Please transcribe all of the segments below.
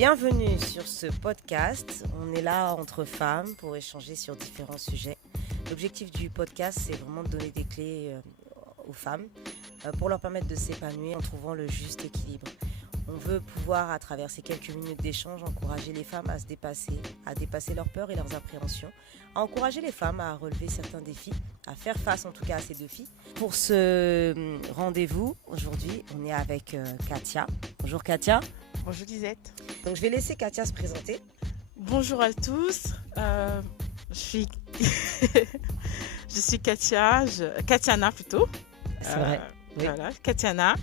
Bienvenue sur ce podcast. On est là entre femmes pour échanger sur différents sujets. L'objectif du podcast, c'est vraiment de donner des clés aux femmes pour leur permettre de s'épanouir en trouvant le juste équilibre. On veut pouvoir, à travers ces quelques minutes d'échange, encourager les femmes à se dépasser, à dépasser leurs peurs et leurs appréhensions, à encourager les femmes à relever certains défis, à faire face en tout cas à ces défis. Pour ce rendez-vous, aujourd'hui, on est avec Katia. Bonjour Katia. Bonjour Lisette. Donc je vais laisser Katia se présenter. Bonjour à tous. Je suis Katia, Katiana plutôt. C'est vrai. Oui. Voilà, Katiana.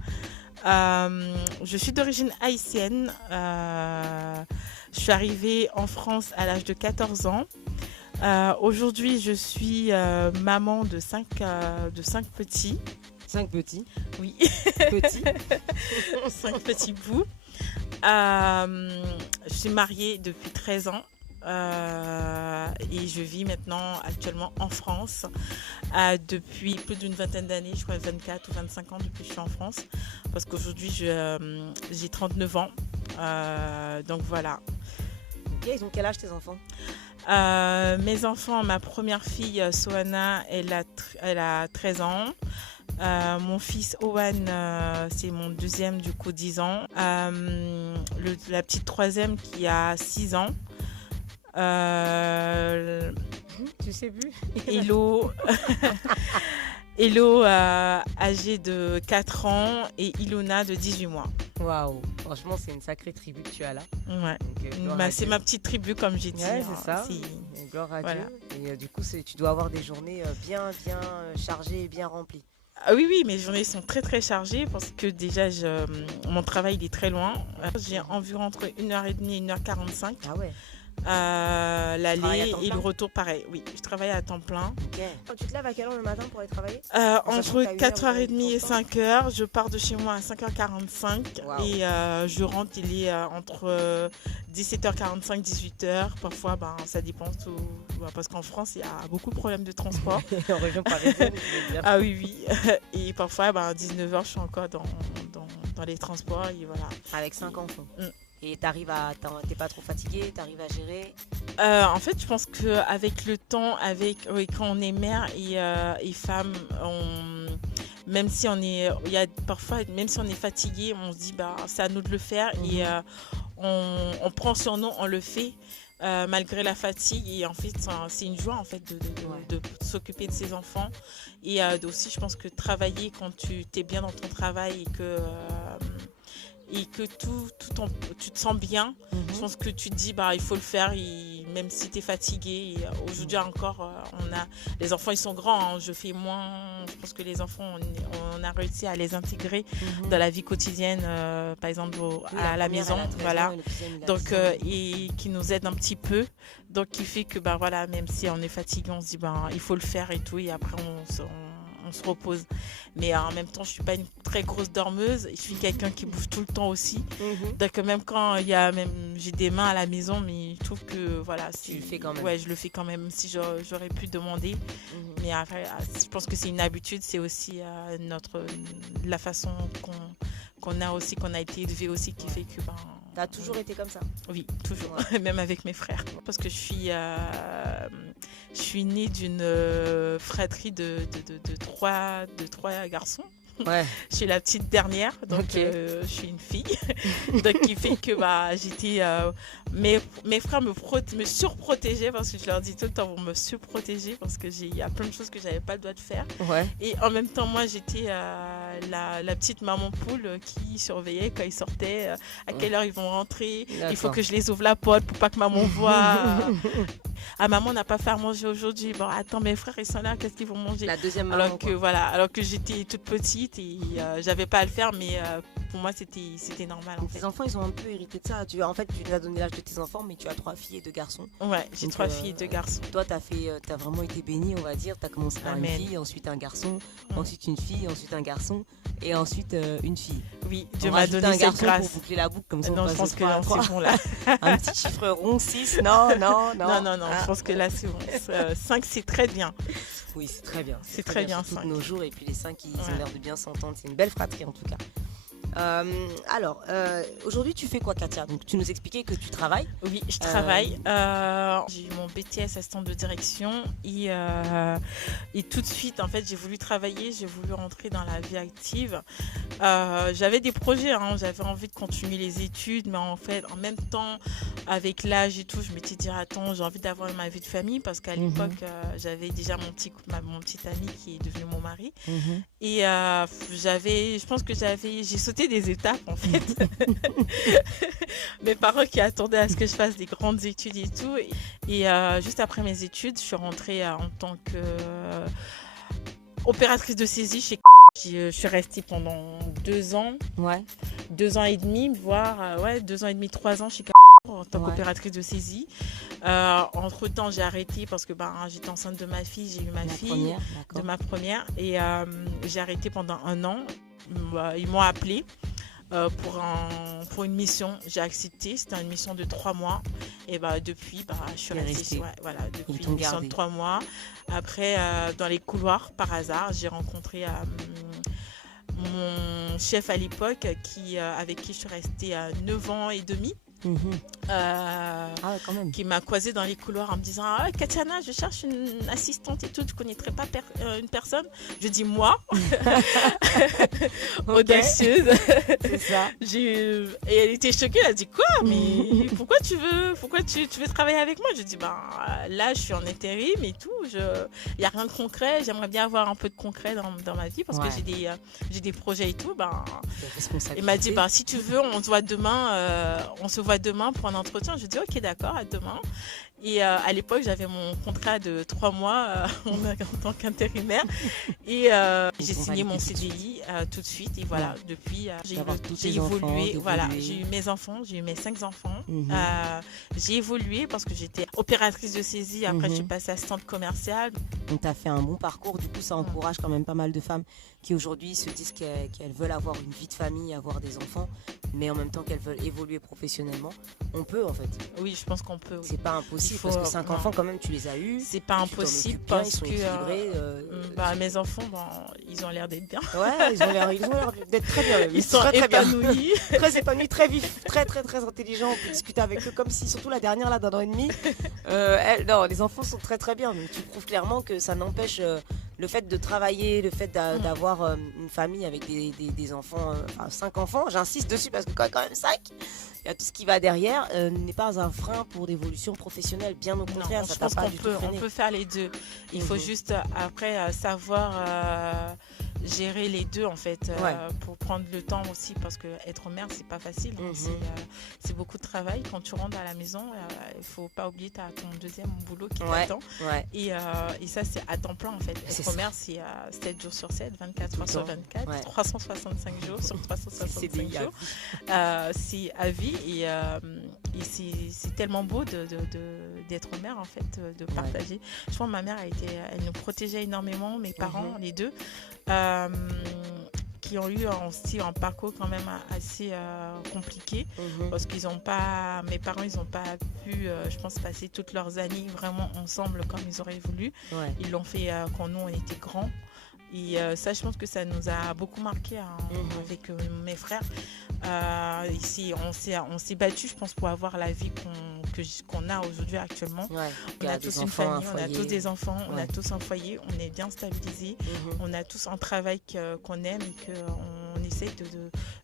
Je suis d'origine haïtienne. Je suis arrivée en France à l'âge de 14 ans. Aujourd'hui, je suis maman de 5 petits. 5 petits. Oui. Petits. 5 petits bouts. Je suis mariée depuis 13 ans. Et je vis maintenant actuellement en France depuis plus d'une vingtaine d'années, je crois 24 ou 25 ans depuis que je suis en France, parce qu'aujourd'hui j'ai 39 ans, donc voilà. Ok, ils ont quel âge tes enfants? Mes enfants, ma première fille Sohana, elle a 13 ans. Mon fils Owen, c'est mon deuxième, du coup 10 ans. La petite troisième qui a 6 ans. Tu sais plus. Hello âgée de 4 ans et Ilona de 18 mois. Waouh, franchement c'est une sacrée tribu que tu as là. Ouais. Donc, c'est ma petite tribu comme j'ai dit. Ouais, c'est ça. Gloire à Voilà. Dieu. Et du coup tu dois avoir des journées bien chargées et bien remplies. Oui, mes journées sont très très chargées parce que déjà mon travail il est très loin. J'ai environ entre 1h30 et 1h45. Ah ouais. L'aller et le retour pareil. Oui, je travaille à temps plein. Ok. Tu te lèves à quelle heure le matin pour aller travailler? Entre 4h30 et 5h. Je pars de chez moi à 5h45. Wow. Et je rentre, il est entre 17h45, 18h. Parfois, ça dépend tout. Parce qu'en France, il y a beaucoup de problèmes de transport. En région parisienne, je veux dire. Ah oui. Et parfois, à 19h, je suis encore dans les transports. Et voilà. Avec 5 enfants. Et t'es pas trop fatiguée, t'arrives à gérer? En fait, je pense qu'avec le temps, quand on est mère et femme, même si on est fatigué, on se dit c'est à nous de le faire et on prend sur nous, on le fait. Malgré la fatigue, et en fait c'est une joie en fait de s'occuper de ses enfants et aussi je pense que travailler quand tu t'es bien dans ton travail et que tu te sens bien, je pense que tu te dis il faut le faire même si tu es fatigué. Aujourd'hui encore, les enfants ils sont grands, je fais moins, je pense que les enfants on a réussi à les intégrer dans la vie quotidienne, par exemple à la maison, voilà, donc et qui nous aident un petit peu, donc qui fait que même si on est fatigué, on se dit il faut le faire et tout, et après on se repose. Mais en même temps, je suis pas une très grosse dormeuse. Je suis quelqu'un qui bouge tout le temps aussi. Donc même quand j'ai des mains à la maison, mais je trouve que tu le fais quand même. Ouais, je le fais quand même si j'aurais pu demander. Mais après, je pense que c'est une habitude. C'est aussi la façon qu'on a été élevé aussi qui fait que T'as toujours été comme ça? Oui, toujours, même avec mes frères. Parce que je suis née d'une fratrie de trois garçons. Ouais. Je suis la petite dernière, donc je suis une fille. Donc qui fait que j'étais... mes frères me surprotégeaient, parce que je leur dis tout le temps pour me surprotéger, parce qu'il y a plein de choses que j'avais pas le droit de faire. Ouais. Et en même temps, moi, j'étais la petite maman poule qui surveillait quand ils sortaient, à quelle heure ils vont rentrer. D'accord. Il faut que je les ouvre la porte pour pas que maman voit. Maman n'a pas fait à manger aujourd'hui. Attends, mes frères ils sont là, qu'est-ce qu'ils vont manger? La deuxième maman. Alors que j'étais toute petite et j'avais pas à le faire, mais pour moi c'était normal. Tes enfants ils ont un peu hérité de ça. Tu nous as donné l'âge de tes enfants, mais tu as 3 filles et 2 garçons. Ouais, j'ai 3 filles et 2 garçons. Toi t'as vraiment été bénie, on va dire. T'as commencé par une fille, ensuite un garçon, ensuite une fille, ensuite un garçon et ensuite une fille. Oui, Dieu m'a donné cette grâce. Pour boucler la boucle comme ça. Non, je pense que là c'est bon là. Un petit chiffre rond, 6, non. Je pense que là c'est bon. 5 c'est très bien. Oui, c'est très bien. C'est très bien, 5. Tous nos jours, et puis les 5 ils ont l'air de bien s'entendre. C'est une belle fratrie en tout cas. Aujourd'hui, tu fais quoi, Katia? Donc, tu nous expliquais que tu travailles. Oui, je travaille. J'ai eu mon BTS assistant de direction et tout de suite, en fait, j'ai voulu travailler, j'ai voulu rentrer dans la vie active. J'avais des projets, hein, j'avais envie de continuer les études, mais en fait, en même temps, avec l'âge et tout, je m'étais dit, attends, j'ai envie d'avoir ma vie de famille parce qu'à l'époque, j'avais déjà mon petit ami qui est devenu mon mari. Et je pense que j'ai sauté des étapes en fait. Mes parents qui attendaient à ce que je fasse des grandes études et tout. Et juste après mes études, je suis rentrée en tant que opératrice de saisie chez. Je suis restée pendant 2 ans, 2 ans et demi, voire 2 ans et demi, 3 ans chez en tant qu'opératrice de saisie. Entre-temps, j'ai arrêté parce que j'étais enceinte de ma fille, j'ai eu ma fille de ma première et j'ai arrêté pendant 1 an. Ils m'ont appelée pour une mission. J'ai accepté, c'était une mission de 3 mois et depuis, je suis restée. Depuis une mission de 3 mois. Après, dans les couloirs, par hasard, j'ai rencontré mon chef à l'époque avec qui je suis restée 9 ans et demi. Quand même. Qui m'a croisée dans les couloirs en me disant Katiana, je cherche une assistante et tout, tu connaîtrais pas une personne? Je dis moi. Audacieuse. C'est ça. Et elle était choquée, elle a dit quoi, mais pourquoi tu veux travailler avec moi? Je dis là je suis en intérim et tout, il n'y a rien de concret, j'aimerais bien avoir un peu de concret dans ma vie parce que j'ai des projets et tout. Elle m'a dit si tu veux on se voit demain pour un entretien. Je dis ok, d'accord, à demain. Et à l'époque, j'avais mon contrat de 3 mois en tant qu'intérimaire. Et j'ai signé mon CDI tout de suite. Et voilà, depuis, j'ai évolué. Voilà, j'ai eu mes enfants, j'ai eu mes 5 enfants. J'ai évolué parce que j'étais opératrice de saisie. Après, je suis passée assistante commerciale. Donc, tu as fait un bon parcours. Du coup, ça encourage quand même pas mal de femmes qui aujourd'hui se disent qu'elles veulent avoir une vie de famille, avoir des enfants, mais en même temps qu'elles veulent évoluer professionnellement. On peut en fait. Oui, je pense qu'on peut. Oui. C'est pas impossible parce que 5 enfants quand même tu les as eus. C'est pas impossible parce que mes enfants ils ont l'air d'être bien. Ouais, ils ont l'air d'être très bien. Ils sont très épanouis. Très épanouis, très vifs, très très très intelligents. On peut discuter avec eux comme si, surtout la dernière là d'1 an et demi. Les enfants sont très très bien. Mais tu prouves clairement que ça n'empêche le fait de travailler, le fait d'avoir une famille avec des enfants, 5 enfants, j'insiste dessus parce que quand même 5, il y a tout ce qui va derrière, n'est pas un frein pour l'évolution professionnelle, bien au contraire. Non, je pense qu'on peut faire les deux. Il faut juste après savoir gérer les deux en fait, pour prendre le temps aussi parce que être mère c'est pas facile, c'est beaucoup de travail. Quand tu rentres à la maison, il faut pas oublier ton deuxième boulot qui t'attend et ça c'est à temps plein en fait. Être mère c'est 7 jours sur 7, 24 heures sur 24, 365 jours sur 365 jours. C'est à vie et c'est tellement beau d'être mère en fait, de partager. Je pense que ma mère elle nous protégeait énormément, mes parents, les deux. Qui ont eu aussi un parcours quand même assez compliqué parce mes parents ils n'ont pas pu je pense passer toutes leurs années vraiment ensemble comme ils auraient voulu. Ils l'ont fait quand nous on était grands et ça je pense que ça nous a beaucoup marqué avec mes frères. Ici on s'est battu je pense pour avoir la vie qu'on a aujourd'hui actuellement. On a tous une famille, on a tous des enfants, on a tous un foyer, on est bien stabilisés, on a tous un travail qu'on aime et qu'on essaie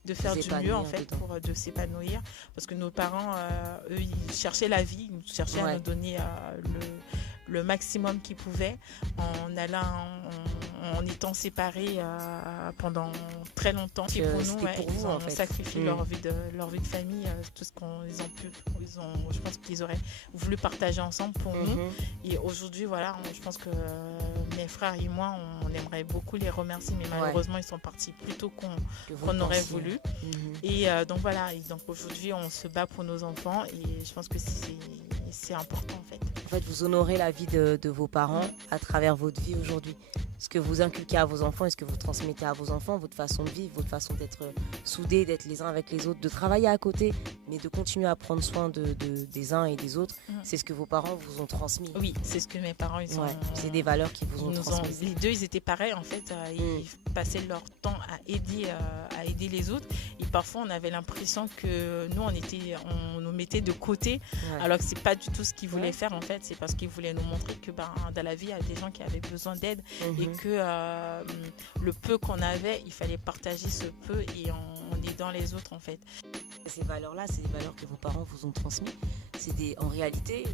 de faire du mieux en fait pour de s'épanouir parce que nos parents eux ils cherchaient la vie, ils cherchaient à nous donner le maximum qu'ils pouvaient en étant séparés pendant très longtemps. Et pour nous, ils ont sacrifié leur vie de famille, tout ce qu'ils ont pu. Je pense qu'ils auraient voulu partager ensemble pour nous. Et aujourd'hui, je pense que mes frères et moi, on aimerait beaucoup les remercier, mais malheureusement, ils sont partis plus tôt qu'on aurait voulu. Et donc voilà, donc aujourd'hui, on se bat pour nos enfants et je pense que c'est important en fait. En fait, vous honorez la vie de vos parents à travers votre vie aujourd'hui. Ce que vous inculquez à vos enfants et ce que vous transmettez à vos enfants, votre façon de vivre, votre façon d'être soudés, d'être les uns avec les autres, de travailler à côté, mais de continuer à prendre soin des uns et des autres, c'est ce que vos parents vous ont transmis. Oui, c'est ce que mes parents ils ont. C'est des valeurs qui vous ont transmis. Les deux, ils étaient pareils en fait. Ils passaient leur temps à aider à aider les autres. Et parfois, on avait l'impression que nous, on nous mettait de côté, alors que c'est pas du tout ce qu'ils voulaient faire en fait. C'est parce qu'ils voulaient nous montrer que dans la vie, il y a des gens qui avaient besoin d'aide et que le peu qu'on avait, il fallait partager ce peu et en aidant les autres en fait. Ces valeurs-là, c'est des valeurs que vos parents vous ont transmises. En réalité,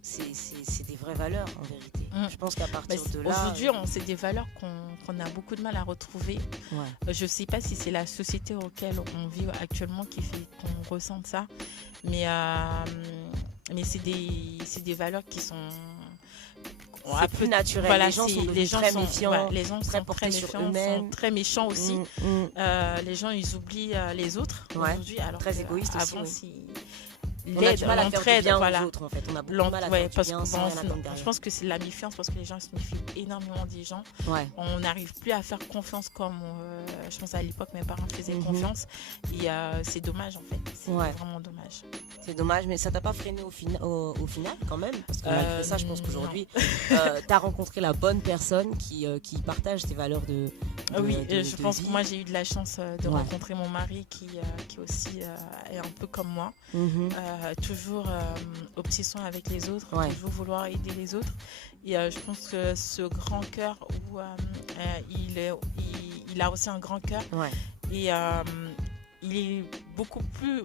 c'est des vraies valeurs en vérité. Je pense qu'à partir de là... Aujourd'hui, c'est des valeurs qu'on a beaucoup de mal à retrouver. Je ne sais pas si c'est la société auquel on vit actuellement qui fait qu'on ressente ça, mais c'est des valeurs qui sont... C'est plus naturel. Voilà, les gens sont très méfiants, les gens très sont portés très sur méfiants, eux-mêmes. sont très méchants aussi. Les gens, ils oublient les autres aujourd'hui. Alors très égoïstes aussi. Avant, on a du mal à faire du bien aux autres en fait. On a beaucoup de mal à faire du bien sans rien attendre derrière. Je pense que c'est la méfiance parce que les gens se méfient énormément des gens. On n'arrive plus à faire confiance comme je pense à l'époque mes parents faisaient confiance. Et c'est dommage en fait. C'est vraiment dommage. C'est dommage, mais ça t'a pas freiné au final quand même? Parce que malgré ça, je pense qu'aujourd'hui, tu as rencontré la bonne personne qui partage tes valeurs de je pense vie. que moi, j'ai eu de la chance de rencontrer mon mari qui aussi est un peu comme moi. Toujours au petit soin avec les autres, toujours vouloir aider les autres. Et je pense que ce grand cœur, où il a aussi un grand cœur. Et il est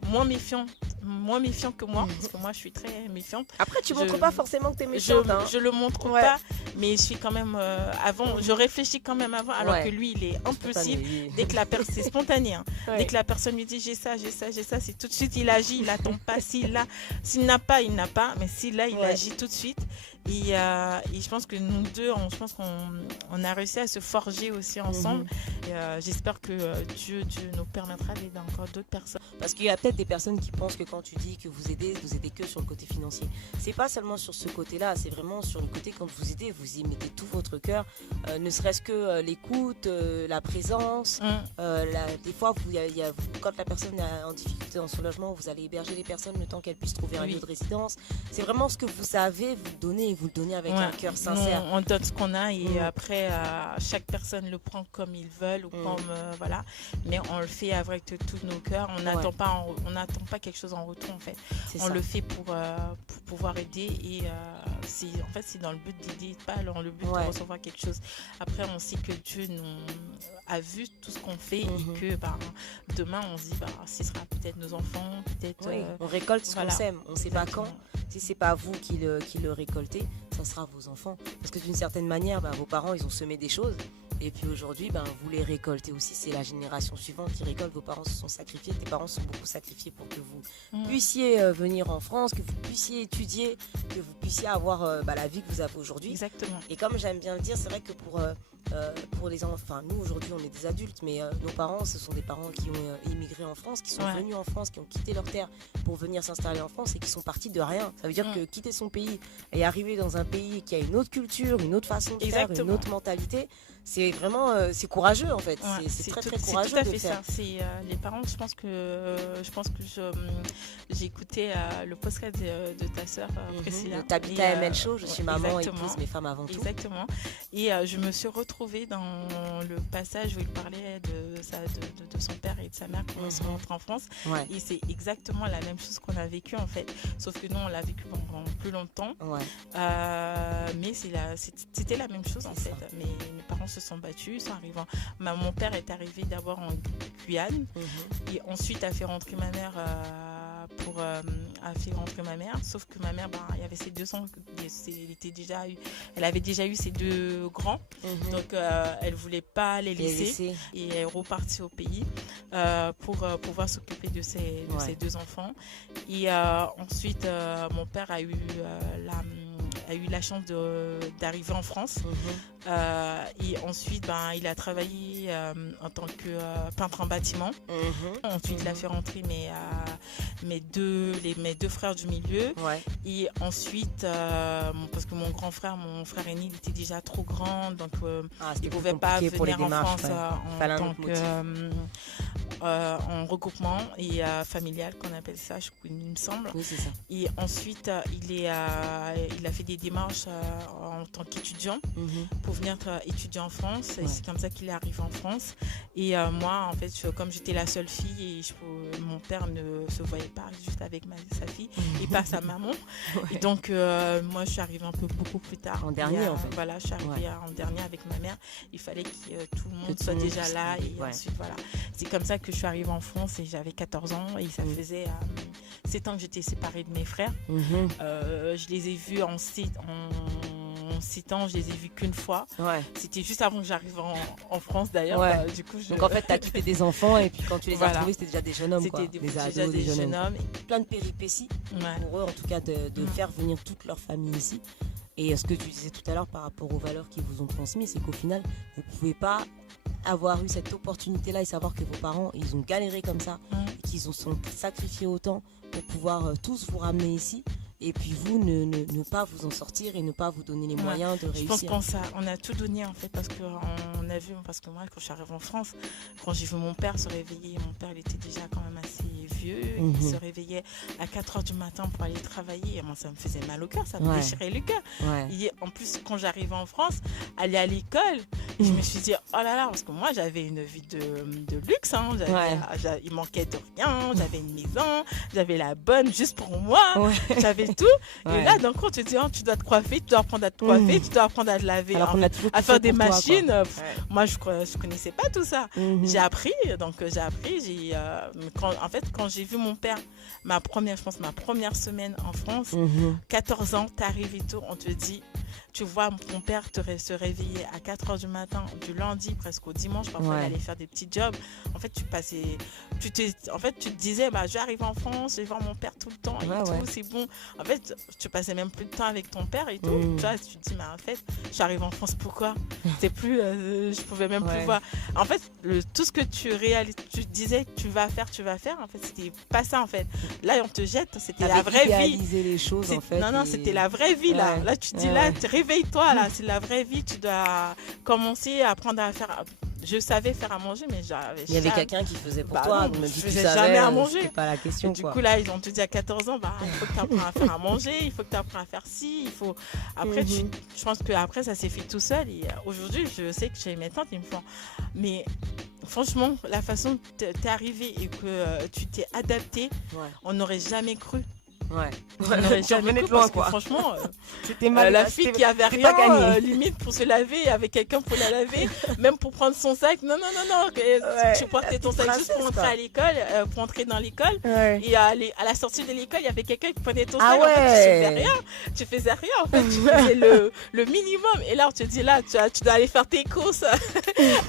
moins méfiant que moi, parce que moi je suis très méfiante. Après tu montres pas forcément que tu es méfiante. Je le montre pas, mais je suis quand même je réfléchis quand même avant, alors que lui il est impulsif. Dès que c'est spontané. Dès que la personne lui dit j'ai ça, c'est tout de suite il agit, il attend pas. S'il n'a pas, il n'a pas, mais s'il a, il agit tout de suite. Et je pense que nous deux, on a réussi à se forger aussi ensemble. J'espère que Dieu nous permettra d'aider encore d'autres personnes. Parce qu'il y a peut-être des personnes qui pensent que quand tu dis que vous aidez que sur le côté financier. C'est pas seulement sur ce côté-là, c'est vraiment sur le côté quand vous aidez, vous y mettez tout votre cœur, ne serait-ce que l'écoute, la présence. Des fois, quand la personne est en difficulté dans son logement, vous allez héberger les personnes le temps qu'elles puissent trouver un lieu de résidence. C'est vraiment ce que vous savez, vous le donnez et vous le donnez avec un cœur sincère. On donne ce qu'on a et après, chaque personne le prend comme ils veulent ou comme voilà. Mais on le fait avec tous nos cœurs. On n'attend pas quelque chose en retour en fait. Le fait pour pouvoir aider et c'est dans le but d'aider, pas dans le but de recevoir quelque chose. Après, on sait que Dieu a vu tout ce qu'on fait et que demain on se dit ce sera peut-être nos enfants, peut-être. On récolte ce qu'on sème. On ne sait pas quand. Si c'est pas vous qui le récoltez, ça sera vos enfants. Parce que d'une certaine manière, vos parents, ils ont semé des choses. Et puis aujourd'hui, vous les récoltez aussi. C'est la génération suivante qui récolte. Vos parents se sont sacrifiés. Tes parents se sont beaucoup sacrifiés pour que vous puissiez venir en France, que vous puissiez étudier, que vous puissiez avoir la vie que vous avez aujourd'hui. Exactement. Et comme j'aime bien le dire, c'est vrai que pour les enfants, nous aujourd'hui on est des adultes, mais nos parents, ce sont des parents qui ont immigré en France, qui sont venus en France, qui ont quitté leur terre pour venir s'installer en France et qui sont partis de rien. Ça veut dire que quitter son pays et arriver dans un pays qui a une autre culture, une autre façon de faire, une autre mentalité, c'est vraiment c'est courageux en fait. C'est très courageux tout à fait de faire. Ça. Les parents, je pense que j'ai écouté le podcast de ta sœur Priscilla. Tabitha ML Show, je suis maman, épouse, mais femme avant tout. Exactement. Et je me suis retrouvée dans le passage où il parlait de son père et de sa mère quand ils sont rentrés en France. Et c'est exactement la même chose qu'on a vécu en fait. Sauf que nous, on l'a vécu pendant plus longtemps. Mais c'était la même chose en fait. Mais mes parents se sont battus, sont arrivés. Mon père est arrivé d'abord en Guyane et ensuite a fait rentrer ma mère sauf que ma mère il y avait ses 2 ans, elle avait déjà eu ses 2 grands, donc elle voulait pas les laisser et elle est repartie au pays pour pouvoir s'occuper de ses 2 enfants. Et ensuite mon père a eu la chance d'arriver en France. Et ensuite, il a travaillé en tant que peintre en bâtiment. Ensuite, il a fait rentrer mes deux frères du milieu. Et ensuite, parce que mon frère aîné, il était déjà trop grand, donc il ne pouvait pas venir en France en regroupement et familial, qu'on appelle ça, il me semble. Oui, c'est ça. Et ensuite, il a fait des démarches en tant qu'étudiant pour venir étudier en France. Et c'est comme ça qu'il est arrivé en France. Et moi, en fait, comme j'étais la seule fille, et mon père ne se voyait pas juste avec sa fille et pas sa maman. Et donc, moi, je suis arrivée beaucoup plus tard. En dernier, en fait. Voilà, je suis arrivée en dernier avec ma mère. Il fallait que tout le monde soit déjà là. Et ensuite, voilà. C'est comme ça que je suis arrivée en France et j'avais 14 ans. Et ça faisait 7 ans que j'étais séparée de mes frères. Je les ai vus en 7 ans, je les ai vus qu'une fois. C'était juste avant que j'arrive en France d'ailleurs. Du coup, donc en fait, tu as quitté des enfants et puis quand tu les as retrouvés, c'était déjà des jeunes hommes. C'était des ados, des jeunes hommes. Plein de péripéties pour eux, en tout cas, de faire venir toute leur famille ici. Et ce que tu disais tout à l'heure par rapport aux valeurs qu'ils vous ont transmises, c'est qu'au final, vous ne pouvez pas avoir eu cette opportunité-là et savoir que vos parents, ils ont galéré comme ça, et qu'ils ont sont sacrifiés autant pour pouvoir tous vous ramener ici. Et puis vous, ne pas vous en sortir et ne pas vous donner les moyens de réussir. Je pense qu'on a tout donné en fait parce que moi quand je suis arrivée en France, quand j'ai vu mon père se réveiller, mon père il était déjà quand même assez vieux, il se réveillait à 4h du matin pour aller travailler et moi ça me faisait mal au cœur, ça me déchirait le cœur. Et en plus quand j'arrivais en France, aller à l'école, je me suis dit oh là là, parce que moi j'avais une vie de luxe, il manquait de rien, j'avais une maison, j'avais la bonne juste pour moi, j'avais tout. Et là, d'un coup, tu te dis, tu dois te coiffer, tu dois apprendre à te coiffer, tu dois apprendre à te laver, à faire des machines. Moi, je connaissais pas tout ça. J'ai appris. Quand j'ai vu mon père, ma première semaine en France, 14 ans, t'arrives et tout, on te dit, tu vois mon père se réveiller à 4h du matin, du lundi presque au dimanche, parfois il allait faire des petits jobs. En fait, tu te disais, je vais arriver en France, je vais voir mon père tout le temps et tout, c'est bon. En fait, tu passais même plus de temps avec ton père et tout. Tu vois, tu te dis, mais en fait, je suis arrivée en France, pourquoi ? C'est plus, je pouvais même plus voir. En fait, tout ce que tu disais que tu vas faire, en fait, c'était pas ça, en fait. Là, on te jette, c'était la vraie vie. Les choses, en fait. Non, c'était la vraie vie, là. Là, tu te dis, réveille-toi, là, c'est la vraie vie. Tu dois commencer à apprendre à faire. Je savais faire à manger, mais il y avait quelqu'un qui faisait pour toi. Non, je faisais jamais à manger. C'était pas la question. Du coup, là, ils ont te dit à 14 ans, il faut que tu apprennes à faire à manger, il faut que tu apprennes à faire ci, il faut. Après, je pense qu'après, ça s'est fait tout seul. Et aujourd'hui, je sais que j'ai mes tantes, ils me font. Mais franchement, la façon dont tu es arrivé et que tu t'es adapté, on n'aurait jamais cru. On n'aurait jamais cru parce que franchement, c'était mal. La fille qui avait rien, limite pour se laver, avec quelqu'un pour la laver, même pour prendre son sac. Non. Tu portais ton sac juste pour entrer à l'école, pour entrer dans l'école. Et à la sortie de l'école, il y avait quelqu'un qui prenait ton sac. En fait, tu faisais rien. En fait, tu faisais le minimum. Et là, on te dit tu dois aller faire tes courses,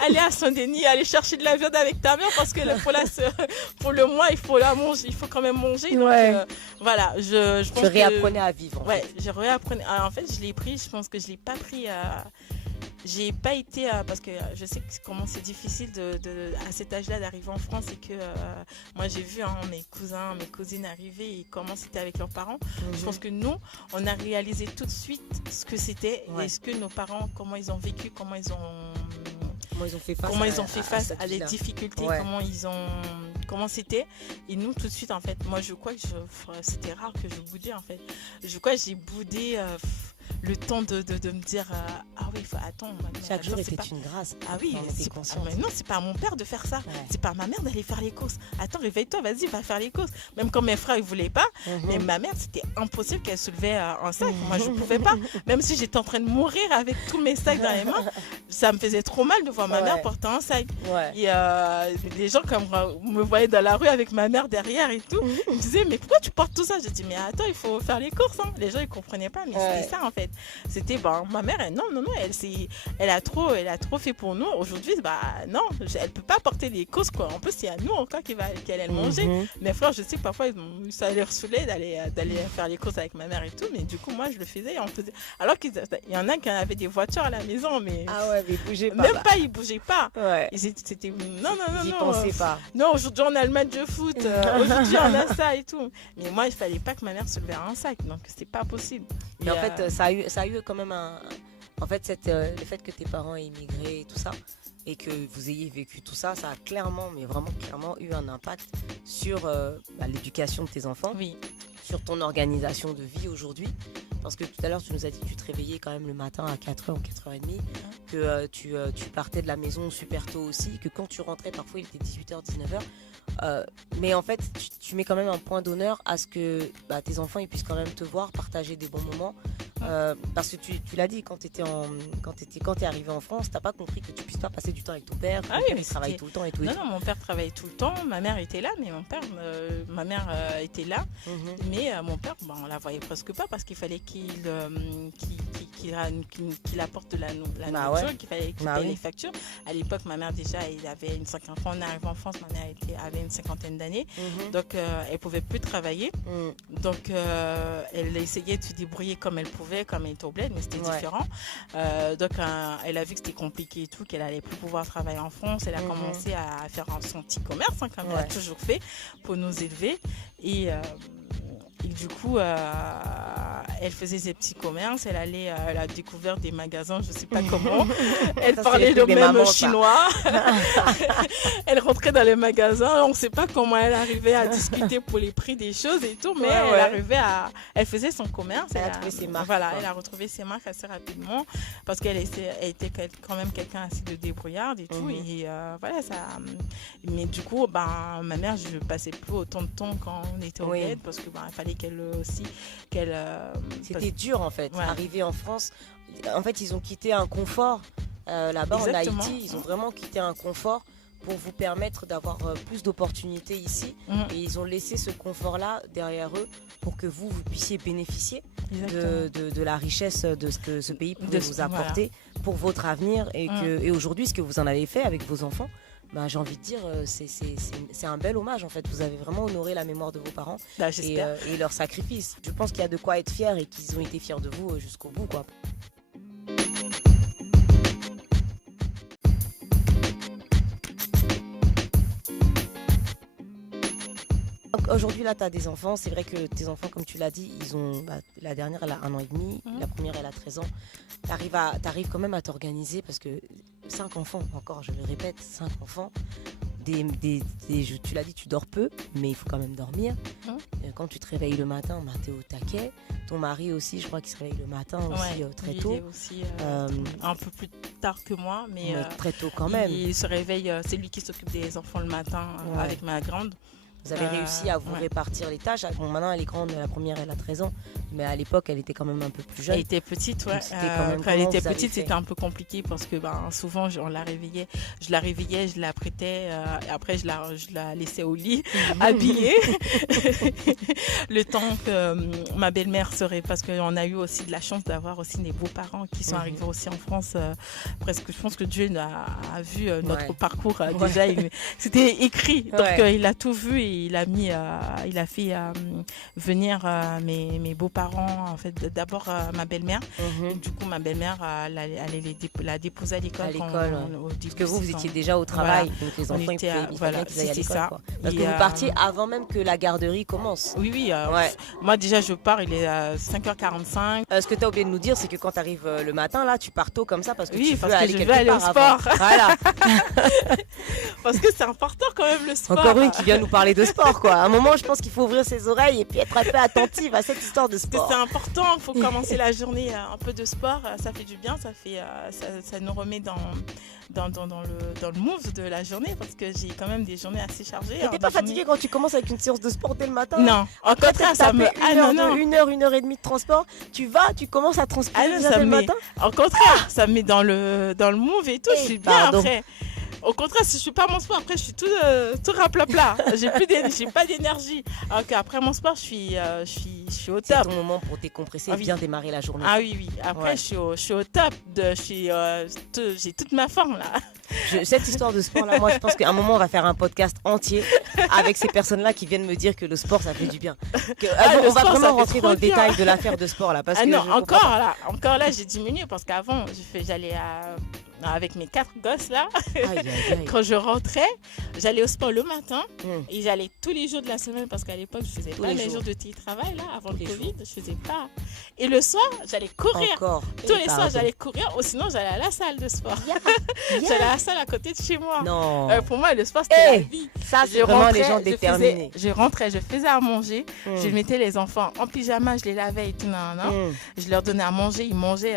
aller à Saint-Denis, aller chercher de la viande avec ta mère parce que pour le mois, il faut la manger, il faut quand même manger. Donc voilà. Je pense tu réapprenais à vivre. Je réapprenais. En fait, je l'ai pris. Je pense que je l'ai pas pris. J'ai pas été parce que je sais comment c'est difficile à cet âge-là d'arriver en France et que moi j'ai vu mes cousins, mes cousines arriver et comment c'était avec leurs parents. Je pense que nous, on a réalisé tout de suite ce que c'était et ce que nos parents, comment ils ont vécu, comment ils ont fait face à des difficultés, comment c'était. Et nous, tout de suite, en fait, moi, je crois que c'était rare que je boudais, en fait. Je crois que j'ai boudé le temps de me dire attends. Chaque jour était une grâce. Ah oui, non, c'est pas à mon père de faire ça. C'est pas à ma mère d'aller faire les courses. Attends, réveille-toi, vas-y, va faire les courses. Même quand mes frères, ils voulaient pas. Mais ma mère, c'était impossible qu'elle soulevait un sac. Moi, je pouvais pas. Même si j'étais en train de mourir avec tous mes sacs dans les mains, ça me faisait trop mal de voir ma mère porter un sac. Et les gens, comme me voyaient dans la rue avec ma mère derrière et tout, ils me disaient, mais pourquoi tu portes tout ça? J'ai dit, mais attends, il faut faire les courses. Les gens, ils comprenaient pas, mais c'était ça, en fait. C'était ma mère, elle a trop fait pour nous. Aujourd'hui, non, elle peut pas porter les courses, quoi. En plus, c'est à nous encore qu'elle allait manger. Mes frères, je sais que parfois ça leur saoulait d'aller faire les courses avec ma mère et tout, mais du coup moi je le faisais, alors qu'il y en a qui avaient des voitures à la maison, mais mais ils bougeaient pas. Même pas, ils bougeaient pas. C'était non. J'y pensais pas. Non, aujourd'hui on a le match de foot, aujourd'hui on a ça et tout. Mais moi il fallait pas que ma mère se levait un sac, donc c'était pas possible. Mais en fait, ça a eu quand même un. En fait, le fait que tes parents aient immigré et tout ça, et que vous ayez vécu tout ça, ça a clairement, mais vraiment clairement eu un impact sur l'éducation de tes enfants, Oui. sur ton organisation de vie aujourd'hui. Parce que tout à l'heure, tu nous as dit que tu te réveillais quand même le matin à 4h ou 4h30, que tu partais de la maison super tôt aussi, que quand tu rentrais, parfois il était 18h, 19h. Mais en fait, tu mets quand même un point d'honneur à ce que tes enfants ils puissent quand même te voir, partager des bons moments. Parce que tu l'as dit, quand t'es arrivé en France, t'as pas compris que tu puisses pas passer du temps avec ton père, ton père il travaille tout le temps et tout. Non, mon père travaillait tout le temps, ma mère était là, mais ma mère était là, mais mon père, on la voyait presque pas parce qu'il fallait qu'il apporte de la nourriture, qu'il fallait qu'il paye les factures. À l'époque, ma mère déjà, elle avait quand on est arrivé en France, ma mère avait une cinquantaine d'années, donc elle pouvait plus travailler, donc elle essayait de se débrouiller comme elle pouvait, comme elle était au bled, mais c'était différent. Donc elle a vu que c'était compliqué et tout, qu'elle allait plus pouvoir travailler en France. Elle a commencé à faire son petit commerce, comme elle a toujours fait, pour nous élever. Et du coup, elle faisait ses petits commerces, elle a découvert des magasins, je sais pas comment. Elle parlait le même chinois. Elle rentrait dans les magasins, on sait pas comment elle arrivait à discuter pour les prix des choses et tout, mais elle faisait son commerce. Elle a trouvé ses marques. Voilà, elle a retrouvé ses marques assez rapidement parce qu'elle était quand même quelqu'un assez de débrouillarde et tout. Et voilà, ça. Mais du coup, ma mère, je passais plus autant de temps quand on était au bled parce que il fallait qu'elle c'était dur en fait, arriver en France. En fait, ils ont quitté un confort là-bas. Exactement. En Haïti, ils ont vraiment quitté un confort pour vous permettre d'avoir plus d'opportunités ici. Et ils ont laissé ce confort-là derrière eux pour que vous puissiez bénéficier de la richesse de ce que ce pays pouvait vous apporter pour votre avenir. Et aujourd'hui, ce que vous en avez fait avec vos enfants, j'ai envie de dire, c'est un bel hommage en fait. Vous avez vraiment honoré la mémoire de vos parents et leur sacrifice. Je pense qu'il y a de quoi être fier et qu'ils ont été fiers de vous jusqu'au bout, quoi. Aujourd'hui, là, tu as des enfants. C'est vrai que tes enfants, comme tu l'as dit, ils ont la dernière, elle a 1 an et demi. La première, elle a 13 ans. Tu arrives quand même à t'organiser parce que 5 enfants, encore, je le répète, 5 enfants. Tu l'as dit, tu dors peu, mais il faut quand même dormir. Quand tu te réveilles le matin, t'es au taquet. Ton mari aussi, je crois qu'il se réveille le matin aussi très tôt. Il est aussi un peu plus tard que moi, mais très tôt quand même. Il se réveille, c'est lui qui s'occupe des enfants le matin avec ma grande. Vous avez réussi à vous répartir les tâches. Bon, maintenant, elle est grande, la première, elle a 13 ans. Mais à l'époque, elle était quand même un peu plus jeune. Elle était petite, quand elle était petite, c'était un peu compliqué parce que souvent, je la réveillais, je la prêtais. Après, je la laissais au lit, habillée. Le temps que ma belle-mère serait... Parce qu'on a eu aussi de la chance d'avoir aussi des beaux-parents qui sont arrivés aussi en France. Presque, je pense que Dieu a vu notre parcours déjà. C'était écrit. Donc, il a tout vu et il a fait venir mes beaux-parents, en fait, d'abord ma belle-mère. Du coup, ma belle-mère la déposer à l'école. Parce que vous étiez déjà au travail, donc les enfants ils pouvaient qu'ils aillent à l'école. Parce que vous partiez avant même que la garderie commence. Oui. Moi déjà je pars, il est à 5h45. Ce que tu as oublié de nous dire, c'est que quand tu arrives le matin, là, tu pars tôt comme ça parce que tu veux aller quelque part au sport. Voilà. Parce que c'est important quand même le sport. Encore une qui vient nous parler de sport, quoi. À un moment, je pense qu'il faut ouvrir ses oreilles et puis être un peu attentive à cette histoire de sport. C'est important, il faut commencer la journée un peu de sport, ça fait du bien, ça nous remet dans le move de la journée parce que j'ai quand même des journées assez chargées. T'es pas fatiguée quand tu commences avec une séance de sport dès le matin? Non, au contraire, ça me... Une heure et demie de transport, tu commences à transpirer dès le matin? Au contraire, ça me met dans le move et tout, je suis bien après. Au contraire, si je suis pas à mon sport, après je suis tout raplapla. J'ai pas d'énergie. Alors qu'après mon sport, je suis au top. C'est ton moment pour décompresser et bien démarrer la journée. Ah oui. Après, je suis au top. J'ai toute ma forme là. Cette histoire de sport là, moi je pense qu'à un moment on va faire un podcast entier avec ces personnes-là qui viennent me dire que le sport ça fait du bien. On va vraiment rentrer dans le détail de l'affaire de sport là. Parce que non, encore là, j'ai diminué parce qu'avant, j'allais avec mes 4 gosses là, quand je rentrais, j'allais au sport le matin et j'allais tous les jours de la semaine parce qu'à l'époque je faisais pas les jours de télétravail là avant le les Covid, jours. je faisais pas. Et le soir, j'allais courir. Encore. Tous les T'as soirs, raison. j'allais courir, ou sinon j'allais à la salle de sport. Yeah. J'allais à la salle à côté de chez moi. Non. Pour moi, le sport, c'était la Hey, vie. ça, c'est vraiment les gens déterminés. Je rentrais, je faisais à manger, Mm. je mettais les enfants en pyjama, je les lavais et tout, Mm. je leur donnais à manger, ils mangeaient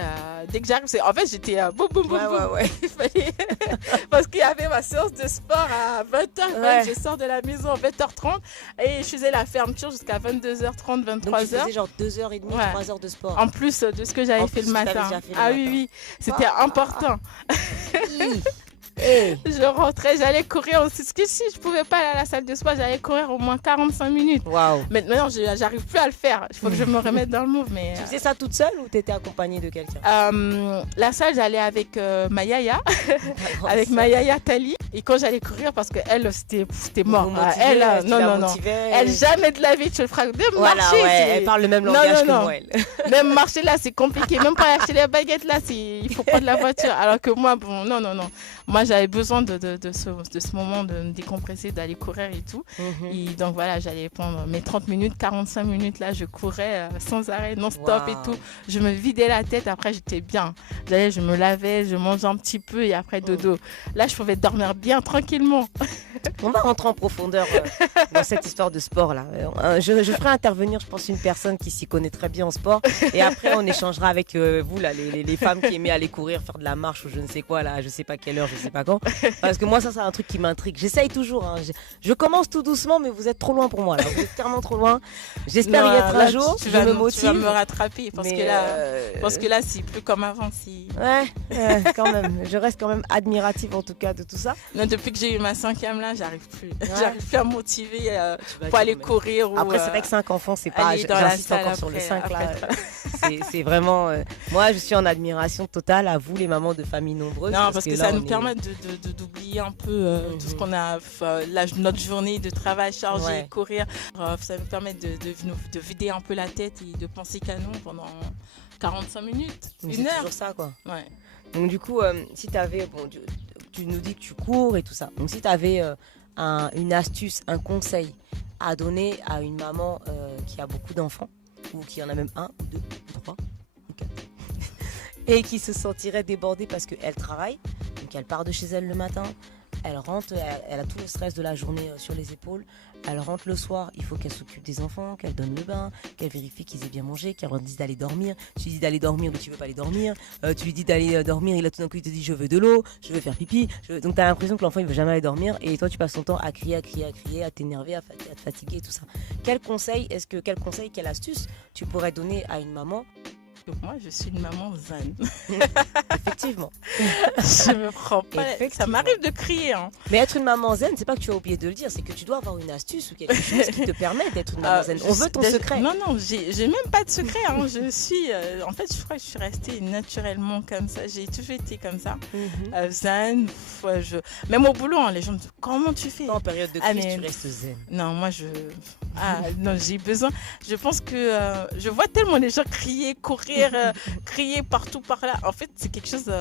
dès que j'arrive. En fait, j'étais boum, boum, boum, boum. Ouais. Il fallait... Parce qu'il y avait ma séance de sport à 20h, Ouais. je sors de la maison à 20h30 et je faisais la fermeture jusqu'à 22h30, Donc, tu 23h. faisais genre 2h30, Ouais. 3 heures de sport. En plus de ce que j'avais En fait plus, le tu l'avais matin. déjà fait le Ah matin. oui, c'était Ah. important. Hey. Je rentrais, j'allais courir aussi. Parce que si je pouvais pas aller à la salle de sport, j'allais courir au moins 45 minutes. Waouh. Maintenant, j'arrive plus à le faire. Il faut que je me remette dans le move. Mais, Tu faisais ça toute seule ou t'étais accompagnée de quelqu'un? la salle, j'allais avec ma yaya, avec ma yaya Tali. Et quand j'allais courir, parce qu'elle, c'était mort. Elle, non. Elle, jamais de la vie, tu le feras. Même Voilà, marcher, ouais, elle parle le même langage que moi, elle. Même marcher là, c'est compliqué. Même pour acheter les baguettes là, il faut prendre la voiture. Alors que moi, bon, non. Moi, j'avais besoin de ce moment de me décompresser, d'aller courir et tout. Et donc voilà, j'allais prendre mes 30 minutes, 45 minutes là, je courais sans arrêt, non-stop et tout. Je me vidais la tête, après j'étais bien. J'allais, je me lavais, je mangeais un petit peu et après dodo. Là, je pouvais dormir bien tranquillement. On va rentrer en profondeur dans cette histoire de sport là. Je ferai intervenir, je pense, une personne qui s'y connaît très bien en sport. Et après, on échangera avec vous là, les femmes qui aimaient aller courir, faire de la marche ou je ne sais quoi là, je sais pas quelle heure, je sais pas quand. Parce que moi, ça, c'est un truc qui m'intrigue. J'essaye toujours. Hein. Je commence tout doucement, mais vous êtes trop loin pour moi là. Vous êtes clairement trop loin. J'espère y être un jour. Tu je me vas motive. me rattraper parce que là, c'est plus comme avant. Ouais, quand même. Je reste quand même admirative en tout cas de tout ça. Non, depuis que j'ai eu ma 5e là, j'arrive plus. J'arrive plus à me motiver pour aller courir. Après, c'est vrai que 5 enfants, c'est pas. J'insiste encore sur le 5 là. C'est vraiment. Moi, je suis en admiration totale à vous, les mamans de familles nombreuses. Non, parce que là, ça nous permet d'oublier un peu tout ce qu'on a, notre journée de travail chargée, courir. Ça nous permet de vider un peu la tête et de penser qu'à nous pendant 45 minutes, une heure. C'est toujours ça, quoi. Ouais. Donc, du coup, si tu avais. Bon, tu nous dis que tu cours et tout ça. Donc, si tu avais une astuce, un conseil à donner à une maman qui a beaucoup d'enfants, ou qui en a même 1, ou 2, ou 3, ou 4, et qui se sentirait débordée parce qu'elle travaille, donc elle part de chez elle le matin, elle rentre, elle a tout le stress de la journée sur les épaules, elle rentre le soir, il faut qu'elle s'occupe des enfants, qu'elle donne le bain, qu'elle vérifie qu'ils aient bien mangé, qu'elle leur dise d'aller dormir. Tu lui dis d'aller dormir, mais tu veux pas aller dormir. Tu lui dis d'aller dormir, et là tout d'un coup il te dit je veux de l'eau, je veux faire pipi. Donc tu as l'impression que l'enfant il veut jamais aller dormir et toi tu passes ton temps à crier, à t'énerver, à te fatiguer et tout ça. Quel conseil, quelle astuce tu pourrais donner à une maman? Moi, je suis une maman zen. Effectivement. Je me prends pas. Ça m'arrive de crier. Hein. Mais être une maman zen, c'est pas que tu as oublié de le dire, c'est que tu dois avoir une astuce ou quelque chose qui te permet d'être une maman zen. On veut ton secret. Non, j'ai même pas de secret. Hein. Je suis. En fait, je crois que je suis restée naturellement comme ça. J'ai toujours été comme ça. Zen. Même au boulot, hein, les gens me disent comment tu fais? En période de crise, tu restes zen. Non, moi non, j'ai besoin. Je pense que je vois tellement les gens crier, courir, crier partout par là. En fait, c'est quelque chose.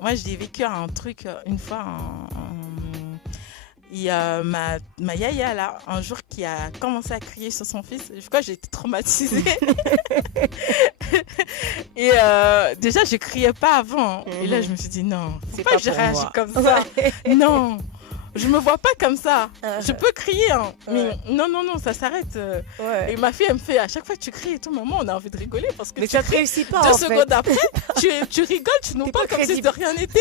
Moi, j'ai vécu un truc une fois. Il y a ma yaya là, un jour, qui a commencé à crier sur son fils. Je crois que j'ai été traumatisée. Et déjà, je criais pas avant. Et là, je me suis dit non, faut pas que je réagisse comme ça. Non. Je me vois pas comme ça. Je peux crier, hein, mais non, ça s'arrête. Et ma fille, elle me fait à chaque fois que tu cries et tout, maman, on a envie de rigoler parce que mais ça ne réussit pas. 2 secondes après, tu rigoles, tu nous parles comme si de rien n'était.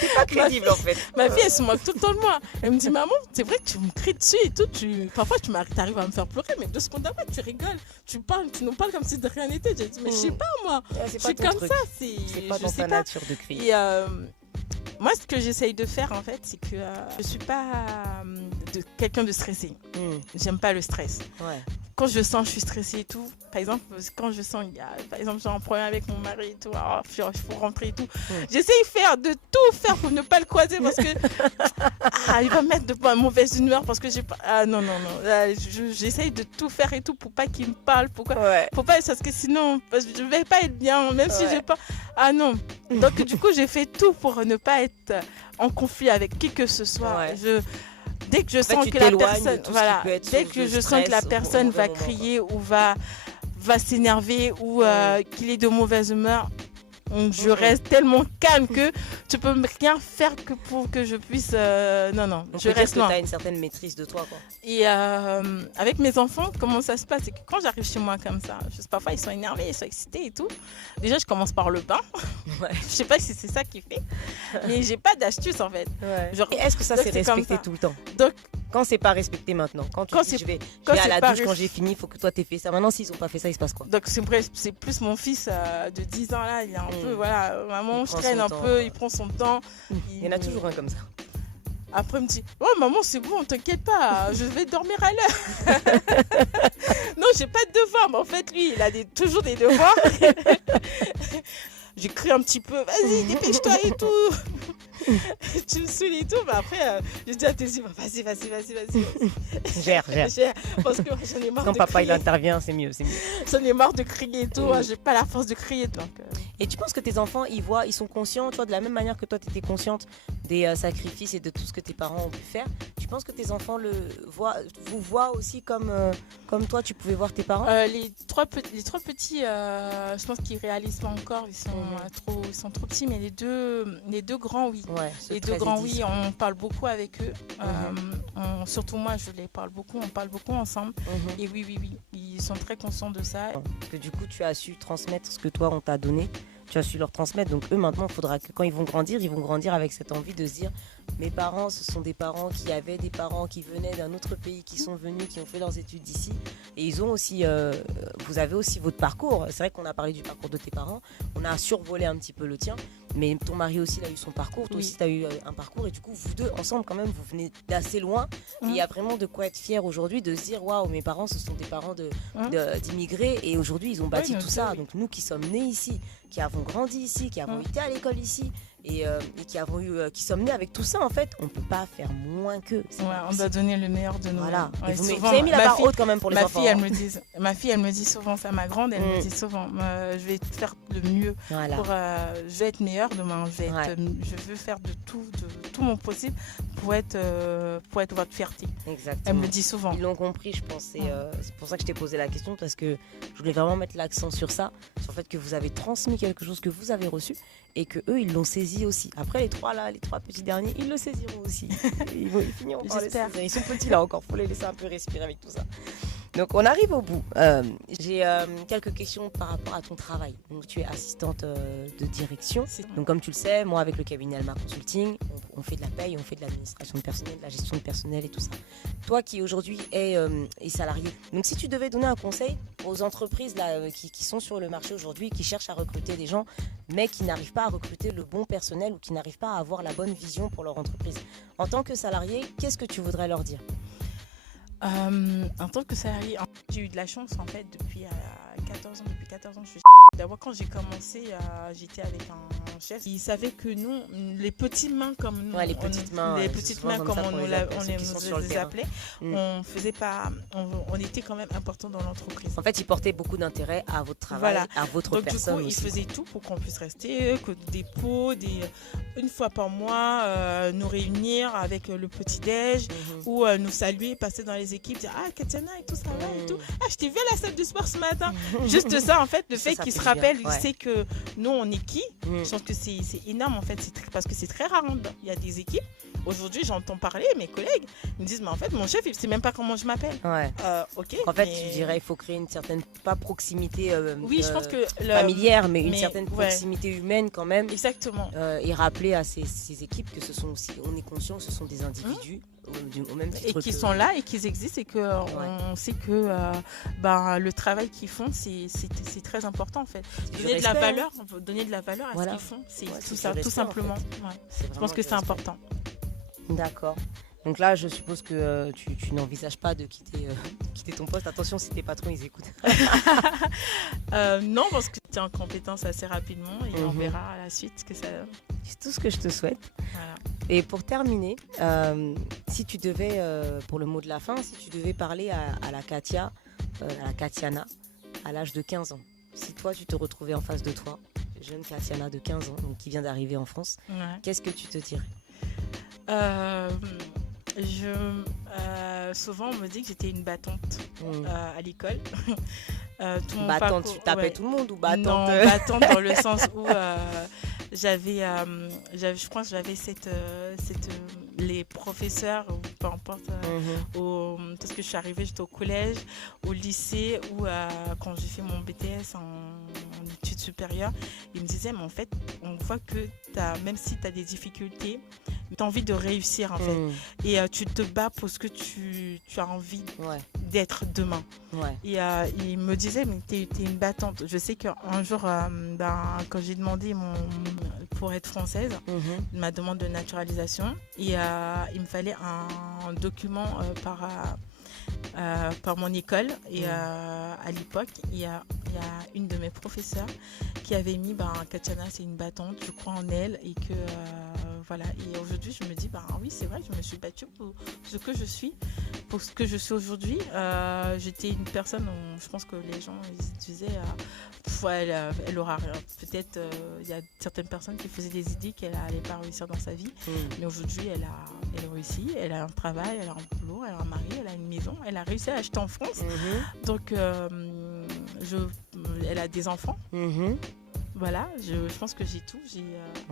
T'es pas crédible en fait. Ma fille, elle se moque tout le temps de moi. Elle me dit, maman, c'est vrai que tu me cries dessus et tout. Parfois, tu arrives à me faire pleurer, mais 2 secondes après, tu rigoles. Tu nous parles comme si de rien n'était. J'ai dit, mais je sais pas, moi. Je suis comme ça. C'est pas dans ta nature de crier. Et moi, ce que j'essaye de faire, en fait, c'est que je suis pas quelqu'un de stressé. J'aime pas le stress. Quand je sens que je suis stressée et tout, par exemple, quand je sens par exemple, j'ai un problème avec mon mari et tout, il faut rentrer et tout, j'essaye de tout faire pour ne pas le croiser parce que il va me mettre de mauvaise humeur parce que j'ai pas. Non. J'essaye de tout faire et tout pour pas qu'il me parle. Pourquoi Pour pas, parce que sinon, je vais pas être bien, même si j'ai pas. Ah non. Donc, du coup, j'ai fait tout pour ne pas être en conflit avec qui que ce soit. Dès que je sens que la personne, dès que je sens que la personne va crier ou va va s'énerver ou qu'il est de mauvaise humeur, je reste tellement calme que tu peux rien faire que pour que je puisse... non, Donc, je reste loin. Tu as une certaine maîtrise de toi, quoi. Et avec mes enfants, comment ça se passe? C'est que quand j'arrive chez moi comme ça, parfois ils sont énervés, ils sont excités et tout. Déjà, je commence par le bain. Ouais. Je sais pas si c'est ça qui fait, mais j'ai pas d'astuce en fait. Ouais. Genre, et est-ce que ça donc c'est c'est comme respecté ça. tout le temps? Donc, Quand c'est pas respecté maintenant, quand tu Quand dis c'est- je vais quand à c'est la pas douche quand res- j'ai fini, il faut que toi t'aies fait ça. Maintenant, s'ils ont pas fait ça, il se passe quoi? donc c'est plus mon fils de 10 ans là, il est un peu, voilà, maman, Il je prend traîne son un temps, peu, quoi. il prend son temps. Il y en a toujours un comme ça. Après, il me dit, oh maman, c'est bon, t'inquiète pas, je vais dormir à l'heure. Non, j'ai pas de devoirs, mais en fait, lui, il a toujours des devoirs. J'écris un petit peu, vas-y, dépêche-toi et tout. Tu me saoules et tout, mais après, je dis à tes yeux, vas-y. Gère. Parce que j'en ai marre Quand de papa il crier. intervient, c'est mieux. J'en ai marre de crier et tout, j'ai pas la force de crier. Donc, Et tu penses que tes enfants, ils sont conscients, tu vois, de la même manière que toi, tu étais consciente des sacrifices et de tout ce que tes parents ont pu faire. Tu penses que tes enfants vous voient aussi comme toi, tu pouvais voir tes parents? les trois petits, je pense qu'ils réalisent pas encore, ils sont trop petits, mais les deux grands, oui. Ouais, ceux Les de deux 13 et grands, 10. oui, on parle beaucoup avec eux. Surtout moi, je les parle beaucoup, on parle beaucoup ensemble. Mhm. Et oui, ils sont très conscients de ça. Parce que du coup, tu as su transmettre ce que toi, on t'a donné. Tu as su leur transmettre. Donc eux, maintenant, il faudra que quand ils vont grandir avec cette envie de se dire, mes parents, ce sont des parents qui avaient des parents qui venaient d'un autre pays, qui sont venus, qui ont fait leurs études ici. Et ils ont aussi, vous avez aussi votre parcours. C'est vrai qu'on a parlé du parcours de tes parents. On a survolé un petit peu le tien. Mais ton mari aussi, il a eu son parcours. Toi aussi, tu as eu un parcours. Et du coup, vous deux, ensemble, quand même, vous venez d'assez loin. Et il y a vraiment de quoi être fier aujourd'hui de se dire, waouh, mes parents, ce sont des parents d'immigrés. Et aujourd'hui, ils ont bâti tout ça. Oui. Donc nous qui sommes nés ici, qui avons grandi ici, qui avons été à l'école ici, et qui sommes nés avec tout ça, en fait, on ne peut pas faire moins qu'eux. C'est pas On possible. doit donner le meilleur de nous. Voilà. Ouais, Et vous souvent, avez mis la ma barre fille- haute quand même pour les Ma enfants. fille, elle me dit souvent ça, ma grande, elle me dit souvent, je vais faire le mieux. Voilà. Je vais être meilleure demain, je veux faire de tout mon possible pour être votre fierté. Exactement. Elle me le dit souvent. Ils l'ont compris, je pense. Et c'est pour ça que je t'ai posé la question, parce que je voulais vraiment mettre l'accent sur ça, sur le fait que vous avez transmis quelque chose que vous avez reçu et que eux ils l'ont saisi aussi. Après les trois petits derniers, ils le saisiront aussi. Ils finiront par le J'espère. saisir. Ils sont petits là encore, faut les laisser un peu respirer avec tout ça. Donc on arrive au bout. J'ai quelques questions par rapport à ton travail. Donc tu es assistante de direction. Donc comme tu le sais, moi avec le cabinet Alma Consulting, on fait de la paye, on fait de l'administration de personnel, de la gestion de personnel et tout ça. Toi qui aujourd'hui est salarié. Donc si tu devais donner un conseil aux entreprises là, qui sont sur le marché aujourd'hui, qui cherchent à recruter des gens, mais qui n'arrivent pas à recruter le bon personnel ou qui n'arrivent pas à avoir la bonne vision pour leur entreprise. En tant que salarié, qu'est-ce que tu voudrais leur dire ? En tant que salarié, j'ai eu de la chance en fait depuis 14 ans. Depuis 14 ans, je suis d'abord quand j'ai commencé, j'étais avec un chef. Il savait que nous, les petites mains comme nous, les petites mains comme on nous les terrain. appelait, on faisait pas, on était quand même important dans l'entreprise. En fait, il portait beaucoup d'intérêt à votre travail, à votre Donc, personne du coup, aussi. il faisait tout pour qu'on puisse rester, que des pots, une fois par mois, nous réunir avec le petit-déj ou nous saluer, passer dans les équipes, dire ah Katiana et tout ça va et tout. Ah, je t'ai vu à la salle de sport ce matin. Juste ça en fait, le fait qu'il se rappelle, il sait que nous on est qui. Je pense que c'est énorme en fait, parce que c'est très rare. Il y a des équipes. Aujourd'hui, j'entends parler, mes collègues ils me disent mais en fait mon chef il sait même pas comment je m'appelle. Ouais. Ok. En fait, tu dirais il faut créer une certaine pas proximité oui, je pense que familière, mais une certaine proximité humaine quand même. Exactement. Et rappeler à ces équipes que ce sont aussi, on est conscient que ce sont des individus. Au même titre et qui sont là et qu'ils existent et qu'on sait que le travail qu'ils font c'est très important en fait. Donner de la valeur à ce qu'ils font, c'est tout ça, tout simplement. En fait. Je pense que c'est important. D'accord. Donc là, je suppose que tu n'envisages pas de quitter ton poste. Attention, si tes patrons, ils écoutent. Non, parce que tu es en compétence assez rapidement et on verra à la suite ce que ça donne. C'est tout ce que je te souhaite. Voilà. Et pour terminer, si tu devais, pour le mot de la fin, si tu devais parler à la Katia, à la Katiana, à l'âge de 15 ans, si toi, tu te retrouvais en face de toi, jeune Katiana de 15 ans, donc qui vient d'arriver en France, qu'est-ce que tu te dirais ? Souvent, on me dit que j'étais une battante à l'école. tout mon Battante, parcours, tu tapais ouais. tout le monde ou battante Non, battante dans le sens où je pense que j'avais les professeurs, ou peu importe, Mhm. parce que je suis arrivée, j'étais au collège, au lycée, ou quand j'ai fait mon BTS en études supérieures, ils me disaient, mais en fait, on voit que même si tu as des difficultés, tu as envie de réussir, en fait. Mhm. Et tu te bats pour ce que tu as envie Ouais, d'être demain. ouais. Et il me disait, mais t'es une battante. Je sais qu'un jour, quand j'ai demandé pour être française, Mhm. ma demande de naturalisation, et il me fallait un document par mon école. Et à l'époque, il y a une de mes professeurs qui avait mis, Katiana, c'est une battante, je crois en elle, et que voilà. Et aujourd'hui, je me dis, oui, c'est vrai, je me suis battue pour ce que je suis, pour ce que je suis aujourd'hui. J'étais une personne où je pense que les gens ils disaient, elle aura rien. Peut-être, il y a certaines personnes qui faisaient des idées qu'elle n'allait pas réussir dans sa vie, mais aujourd'hui, elle a réussi, elle a un travail, elle a un boulot, elle a un mari, elle a une maison, elle a réussi à acheter en France. Mhm. Donc, elle a des enfants. Mhm. Voilà, je pense que j'ai tout. J'ai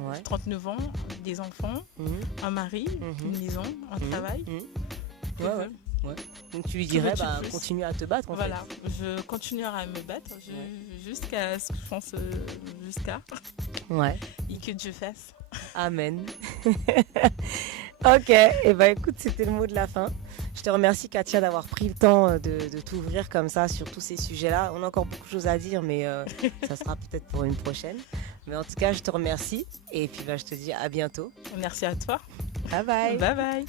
Ouais. 39 ans, des enfants, Mhm. un mari, Mhm. une maison, un Mhm. travail. Mhm. Que Ouais, veux- ouais. Donc tu lui Que dirais, veux-tu de plus continue à te battre en Voilà, je continuerai à me battre jusqu'à ce que je pense, jusqu'à fait. Ouais. et que Dieu fasse. Amen. Ok, et écoute, c'était le mot de la fin. Je te remercie Katia d'avoir pris le temps de t'ouvrir comme ça sur tous ces sujets-là. On a encore beaucoup de choses à dire, mais ça sera peut-être pour une prochaine. Mais en tout cas, je te remercie et puis je te dis à bientôt. Merci à toi. Bye bye. Bye bye.